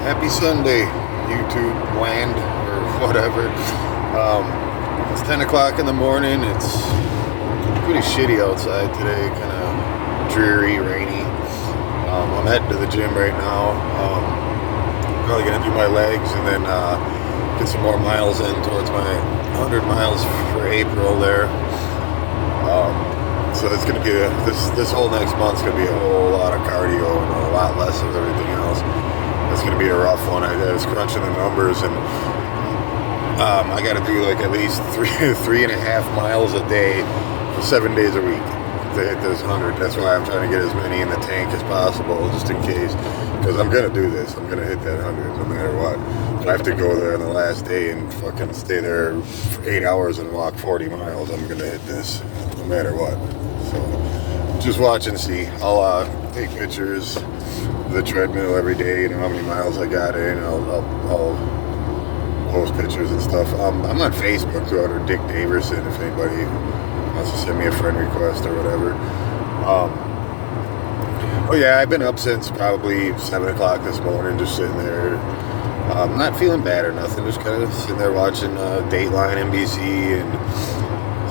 Happy Sunday, YouTube land or whatever. It's 10 o'clock in the morning. It's pretty shitty outside today, kind of dreary, rainy. I'm heading to the gym right now. Probably gonna do my legs and then get some more miles in towards my 100 miles for April there. So it's gonna be this whole next month's gonna be a whole lot of cardio and a lot less of everything else. It's going to be a rough one. I was crunching the numbers, and I got to do like at least 3.5 miles a day for 7 days a week to hit this 100. That's why I'm trying to get as many in the tank as possible, just in case, because I'm going to do this. I'm going to hit that 100 no matter what. If I have to go there on the last day and fucking stay there for 8 hours and walk 40 miles, I'm going to hit this no matter what. So just watch and see. I'll take pictures of the treadmill every day, how many miles I got in. I'll post pictures and stuff. I'm on Facebook under Dick Daverson if anybody wants to send me a friend request or whatever. Oh yeah, I've been up since probably 7 o'clock this morning, just sitting there. Not feeling bad or nothing, just kind of sitting there watching Dateline NBC and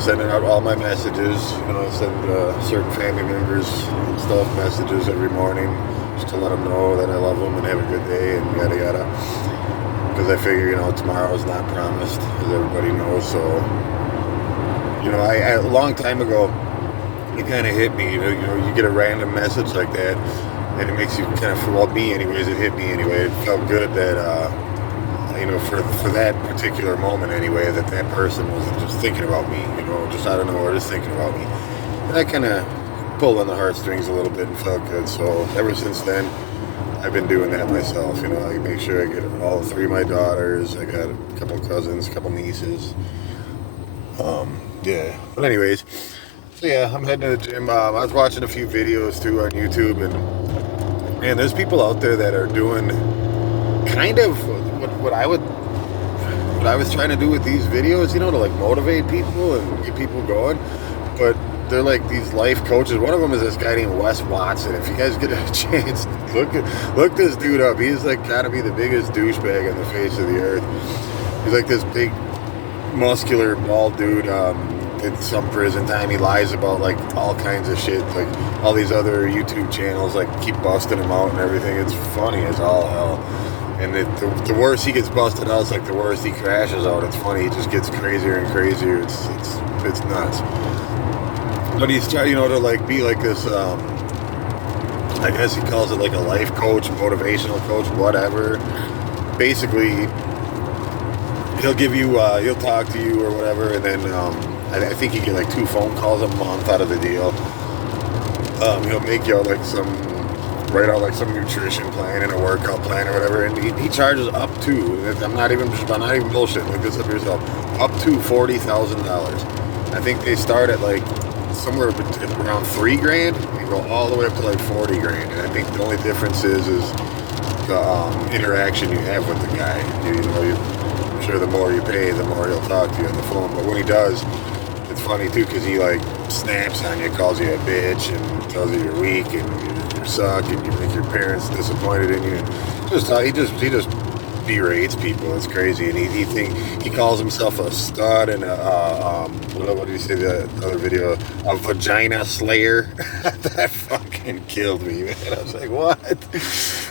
sending out all my messages. I send certain family members and stuff messages every morning just to let them know that I love them and have a good day and yada yada. Because I figure, tomorrow's not promised, as everybody knows. So, I a long time ago, it kind of hit me. You get a random message like that, and it makes you kind of feel, well, me anyways, it hit me anyway. It felt good that, for that particular moment anyway, that person wasn't just thinking about me, just out of nowhere, just thinking about me. And that kind of pulled on the heartstrings a little bit and felt good. So ever since then, I've been doing that myself. I make sure I get all three of my daughters. I got a couple cousins, a couple nieces. Yeah. But anyways, so yeah, I'm heading to the gym. I was watching a few videos too on YouTube, and man, there's people out there that are doing kind of what I was trying to do with these videos, to like motivate people and get people going. But they're like these life coaches. One of them is this guy named Wes Watson. If you guys get a chance, look this dude up. He's like gotta be the biggest douchebag on the face of the earth. He's like this big, muscular, bald dude. In some prison time, he lies about like all kinds of shit. Like all these other YouTube channels like keep busting him out and everything. It's funny as all hell. And the worse he gets busted out, it's like the worse he crashes out. It's funny. He just gets crazier and crazier. It's nuts. But he's trying, to like be like this. I guess he calls it like a life coach, motivational coach, whatever. Basically, he'll give you, he'll talk to you or whatever, and then I think you get like 2 phone calls a month out of the deal. He'll make you write out like some nutrition plan and a workout plan or whatever, and he charges up to, I'm not even bullshitting, look this up yourself, up to $40,000. I think they start at like somewhere around $3,000 and go all the way up to like $40,000. And I think the only difference is the interaction you have with the guy. I'm sure the more you pay, the more he'll talk to you on the phone. But when he does, it's funny too, because he like snaps on you, calls you a bitch, and tells you you're weak and you suck, and you make your parents disappointed in you. He just berates people. It's crazy, and he calls himself a stud and what did he say the other video? A vagina slayer. That fucking killed me, man. I was like, what?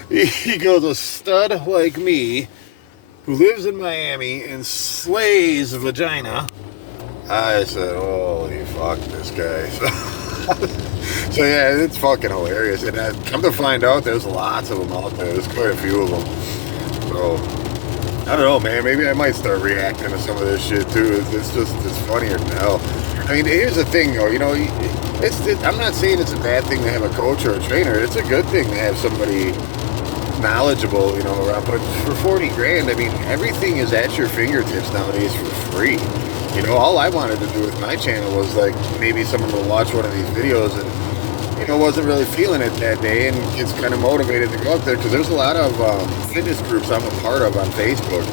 He goes, a stud like me who lives in Miami and slays a vagina. I said, holy fuck, this guy. So yeah, it's fucking hilarious. And come to find out, there's lots of them out there. There's quite a few of them. So, I don't know, man. Maybe I might start reacting to some of this shit too. It's funnier than hell. I mean, here's the thing though, I'm not saying it's a bad thing to have a coach or a trainer. It's a good thing to have somebody knowledgeable, around. But for $40,000, I mean, everything is at your fingertips nowadays for free. All I wanted to do with my channel was like maybe someone will watch one of these videos and wasn't really feeling it that day and gets kind of motivated to go up there, because there's a lot of fitness groups I'm a part of on Facebook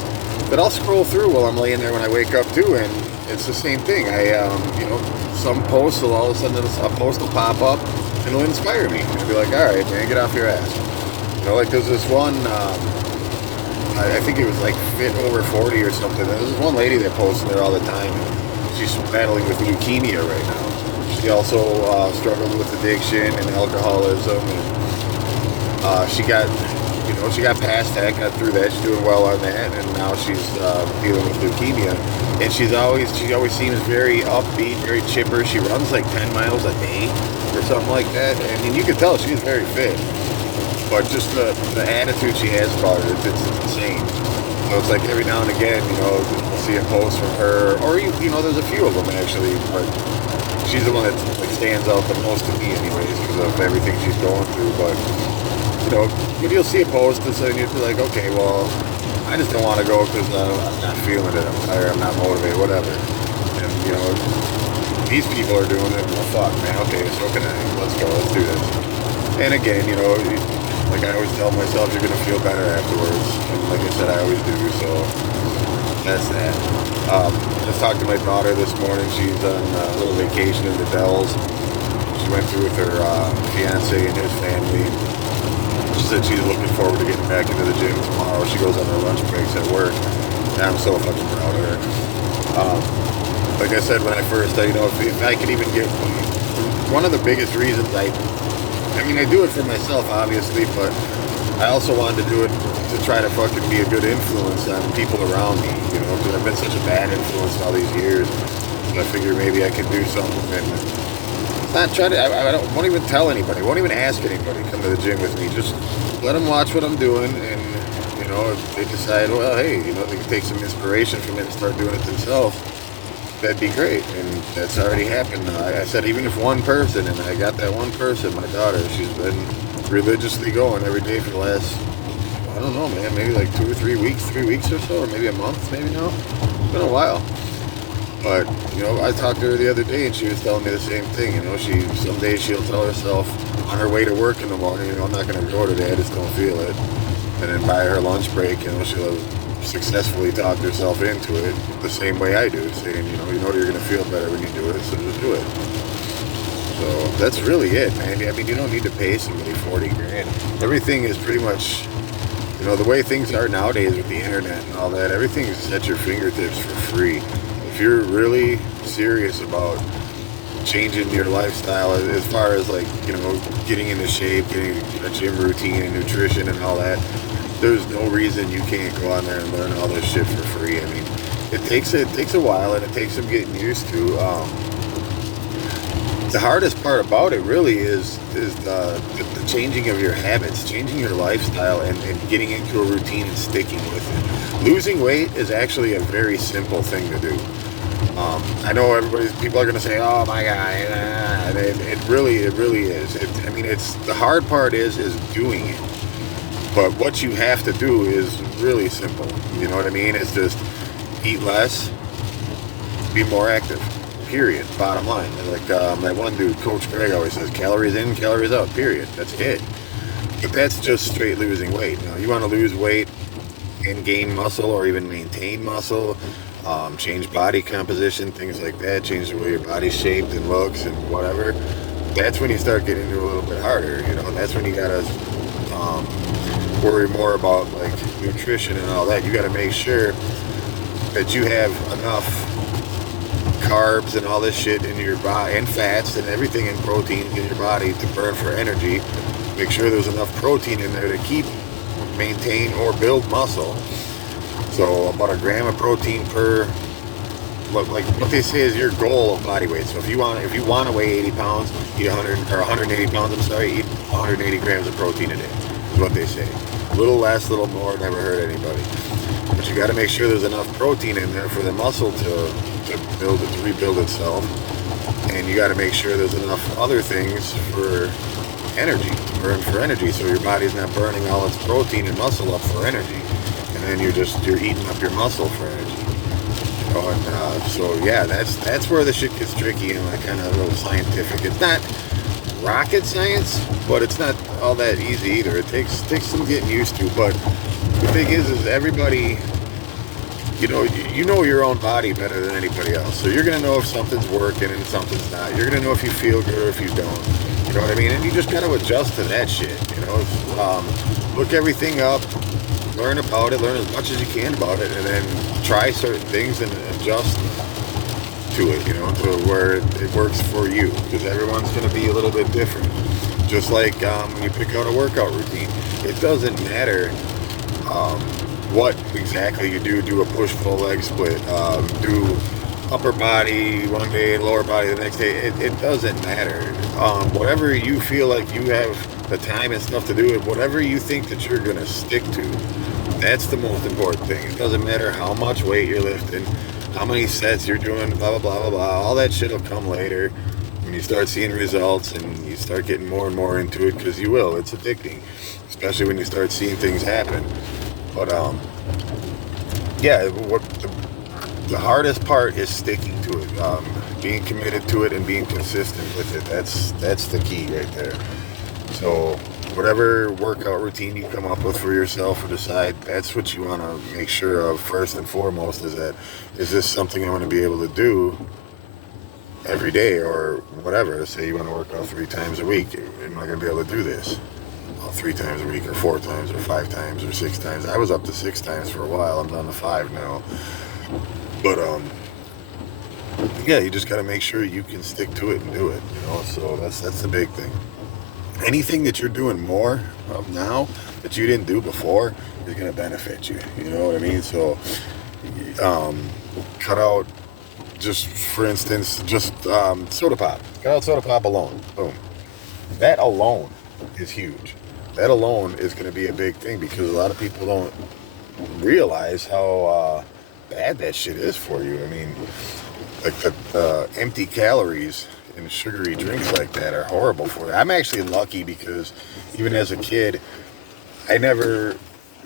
that I'll scroll through while I'm laying there when I wake up too, and it's the same thing. Some posts will all of a sudden a post will pop up and it'll inspire me. I'll be like, all right, man, get off your ass. Like there's this one I think it was like Fit Over 40 or something. There's this one lady that posted it all the time. She's battling with leukemia right now. She also struggled with addiction and alcoholism, and she got, she got past that, got through that. She's doing well on that, and now she's dealing with leukemia. And she always seems very upbeat, very chipper. She runs like 10 miles a day or something like that, and you can tell she's very fit. But just the attitude she has about it, it's insane. So it's like every now and again, you'll see a post from her, or there's a few of them actually, but she's the one that like stands out the most to me, anyways, because of everything she's going through. But you'll see a post and so you'll be like, okay, well, I just don't want to go because I'm not feeling it. I'm tired. I'm not motivated. Whatever. And these people are doing it. Well, fuck, man. Okay, so can I? Let's go. Let's do this. And again, like I always tell myself, you're gonna feel better afterwards. And like I said, I always do. So that's that. I just talked to my daughter this morning. She's on a little vacation in the Dells. She went through with her fiance and his family. She said she's looking forward to getting back into the gym tomorrow. She goes on her lunch breaks at work. And I'm so fucking proud of her. Like I said when I first, if I could even get one of the biggest reasons I do it for myself, obviously, but I also wanted to do it to try to fucking be a good influence on people around me, because I've been such a bad influence all these years. So I figure maybe I can do something and not try to, I won't even tell anybody, won't even ask anybody to come to the gym with me. Just let them watch what I'm doing, and, if they decide, well, hey, they can take some inspiration from it and start doing it themselves, that'd be great. And that's already happened. I said even if one person, and I got that one person, my daughter, she's been religiously going every day for the last, I don't know, man, maybe like 2 or 3 weeks, 3 weeks or so, or maybe a month, maybe now. It's been a while. But, I talked to her the other day and she was telling me the same thing. Some days she'll tell herself on her way to work in the morning, I'm not going to go today, I just don't feel it. And then by her lunch break, she'll successfully talk herself into it the same way I do, saying, you're going to feel better when you do it, so just do it. So that's really it, man. You don't need to pay somebody 40 grand. Everything is pretty much, the way things are nowadays with the internet and all that, everything is at your fingertips for free. If you're really serious about changing your lifestyle as far as like, getting into shape, getting a gym routine and nutrition and all that, there's no reason you can't go on there and learn all this shit for free. It takes a while and it takes some getting used to. The hardest part about it really is the changing of your habits, changing your lifestyle, and getting into a routine and sticking with it. Losing weight is actually a very simple thing to do. I know people are going to say, oh my God, it really is. It's the hard part is doing it. But what you have to do is really simple. You know what I mean? It's just eat less, be more active. Period. Bottom line. Like that one dude, Coach Greg, always says, calories in, calories out. Period. That's it. But that's just straight losing weight. Now, you want to lose weight and gain muscle, or even maintain muscle, change body composition, things like that, change the way your body's shaped and looks and whatever. That's when you start getting into a little bit harder. That's when you gotta worry more about like nutrition and all that. You gotta make sure that you have enough carbs and all this shit in your body, and fats and everything, and proteins in your body to burn for energy. Make sure there's enough protein in there to maintain or build muscle. So about a gram of protein per, like what they say is your goal of body weight. So if you want to weigh 80 pounds, eat 180 pounds, eat 180 grams of protein a day, is what they say. A little less, a little more, never hurt anybody. But you got to make sure there's enough protein in there for the muscle to rebuild itself, and you got to make sure there's enough other things for energy, to burn for energy, so your body's not burning all its protein and muscle up for energy, and then you're eating up your muscle for energy. So yeah, that's where the shit gets tricky and like kind of a little scientific. It's not rocket science, but it's not all that easy either. It takes some getting used to. But the thing is everybody, you know your own body better than anybody else. So you're gonna know if something's working and something's not. You're gonna know if you feel good or if you don't. You know what I mean? And you just gotta adjust to that shit. Look everything up. learn about it, learn as much as you can about it, and then try certain things and adjust to it, to where it works for you, because everyone's going to be a little bit different. Just like when you pick out a workout routine, it doesn't matter what exactly you do a push-pull leg split, do upper body one day and lower body the next day. It doesn't matter. Whatever you feel like you have the time and stuff to do, it, whatever you think that you're going to stick to, that's the most important thing. It doesn't matter how much weight you're lifting, how many sets you're doing, blah, blah, blah, blah, blah. All that shit will come later when you start seeing results and you start getting more and more into it, because you will. It's addicting, especially when you start seeing things happen. But, yeah, the hardest part is sticking to it, being committed to it and being consistent with it. That's the key right there. So whatever workout routine you come up with for yourself or decide, that's what you want to make sure of first and foremost, is this something I want to be able to do every day or whatever. Say you want to work out 3 times a week. Am I going to be able to do this 3 times a week or 4 times or 5 times or 6 times? I was up to 6 times for a while. I'm down to 5 now. But yeah, you just got to make sure you can stick to it and do it, so that's the big thing. Anything that you're doing more of now that you didn't do before is going to benefit you, you know what I mean? So cut out, just for instance, soda pop. Cut out soda pop alone. Boom. That alone is huge. That alone is going to be a big thing, because a lot of people don't realize how bad that shit is for you. I mean, like the empty calories in sugary drinks like that are horrible for you. I'm actually lucky, because even as a kid, I never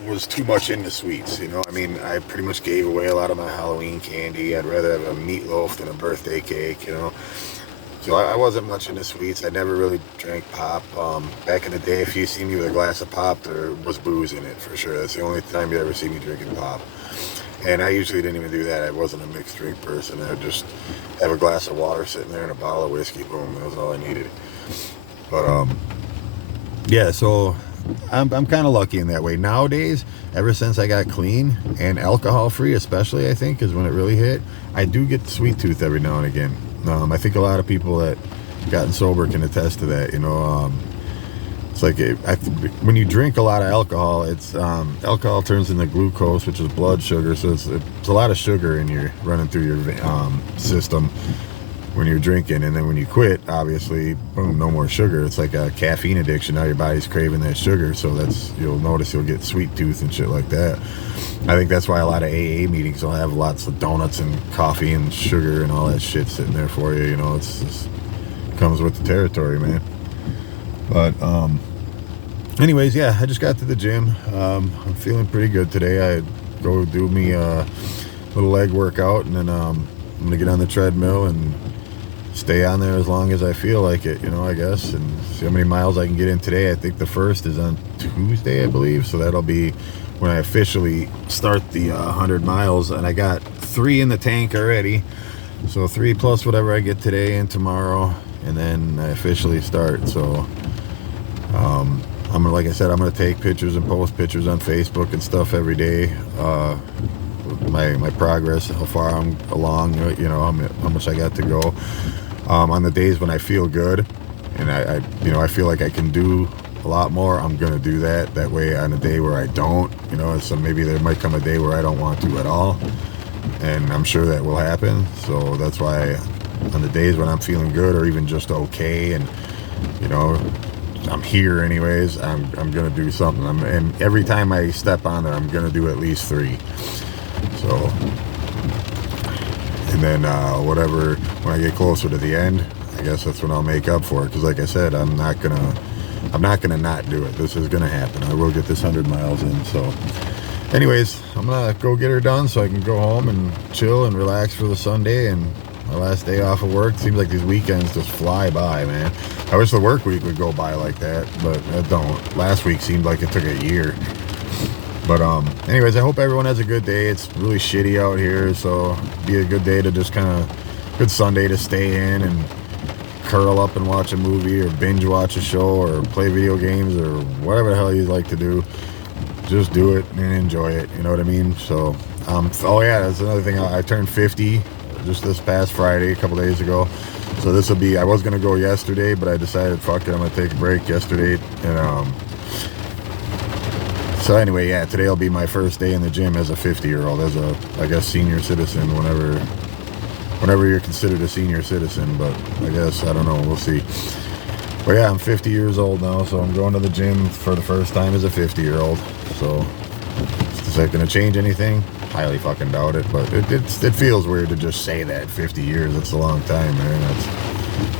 was too much into sweets, I mean, I pretty much gave away a lot of my Halloween candy. I'd rather have a meatloaf than a birthday cake, So I wasn't much into sweets. I never really drank pop. Back in the day, if you see me with a glass of pop, there was booze in it for sure. That's the only time you ever see me drinking pop. And I usually didn't even do that. I wasn't a mixed drink person. I would just have a glass of water sitting there and a bottle of whiskey. Boom, that was all I needed. But yeah, so I'm kind of lucky in that way. Nowadays, ever since I got clean and alcohol free, especially, I think, is when it really hit. I do get the sweet tooth every now and again. I think a lot of people that gotten sober can attest to that. It's like when you drink a lot of alcohol, it's alcohol turns into glucose, which is blood sugar. So it's a lot of sugar running through your system when you're drinking. And then when you quit, obviously, boom, no more sugar. It's like a caffeine addiction. Now your body's craving that sugar. So you'll notice you'll get sweet tooth and shit like that. I think that's why a lot of AA meetings will have lots of donuts and coffee and sugar and all that shit sitting there for you. It comes with the territory, man. But anyways, yeah, I just got to the gym. I'm feeling pretty good today. I go do me a little leg workout, and then I'm gonna get on the treadmill and stay on there as long as I feel like it, I guess, and see how many miles I can get in today. I think the first is on Tuesday, I believe, so that'll be when I officially start the 100 miles, and I got 3 in the tank already, so 3 plus whatever I get today and tomorrow, and then I officially start. So like I said, I'm gonna take pictures and post pictures on Facebook and stuff every day, my progress, how far I'm along, how much I got to go. On the days when I feel good and I feel like I can do a lot more, I'm gonna do that. That way, on a day where I don't, so maybe there might come a day where I don't want to at all, and I'm sure that will happen. So that's why on the days when I'm feeling good or even just okay, and I'm here anyways, I'm gonna do something. And every time I step on there, I'm gonna do at least 3. So, and then whatever, when I get closer to the end, I guess that's when I'll make up for it. Because like I said, I'm not gonna not do it. This is gonna happen. I will get this 100 miles in. So anyways, I'm gonna go get her done so I can go home and chill and relax for the Sunday and my last day off of work. Seems like these weekends just fly by, man. I wish the work week would go by like that, but it don't. Last week seemed like it took a year. But anyways, I hope everyone has a good day. It's really shitty out here, so be a good day to just good Sunday to stay in and curl up and watch a movie or binge watch a show or play video games or whatever the hell you like to do. just do it and enjoy it. You know what I mean? So, oh yeah, that's another thing. I turned 50 just this past Friday, a couple days ago. So this will be, I was going to go yesterday, but I decided, fuck it, I'm going to take a break yesterday. And, so anyway, yeah, today will be my first day in the gym as a 50-year-old, as a, I guess, senior citizen, whenever you're considered a senior citizen, but I guess, I don't know, we'll see. But yeah, I'm 50 years old now, so I'm going to the gym for the first time as a 50-year-old. So, is that going to change anything? Highly fucking doubt it, but it feels weird to just say that. 50 years, that's a long time, man. That's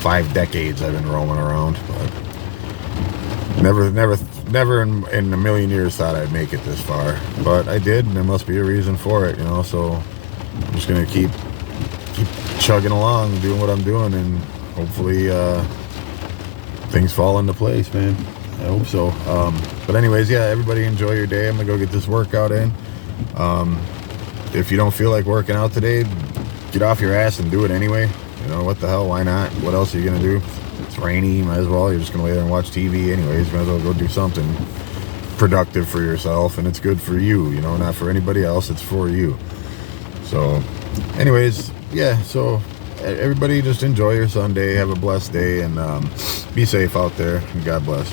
5 decades I've been roaming around, but never in a million years thought I'd make it this far. But I did, and there must be a reason for it, you know, so I'm just going to keep chugging along, doing what I'm doing, and hopefully, things fall into place, man. I hope so. But anyways, yeah, everybody enjoy your day. I'm gonna go get this workout in. If you don't feel like working out today, get off your ass and do it anyway. You know, what the hell, why not? What else are you gonna do? It's rainy, might as well. You're just gonna lay there and watch TV anyways. Might as well go do something productive for yourself, and it's good for you, you know, not for anybody else, it's for you. So anyways, yeah, so everybody just enjoy your Sunday, have a blessed day, and be safe out there, and God bless.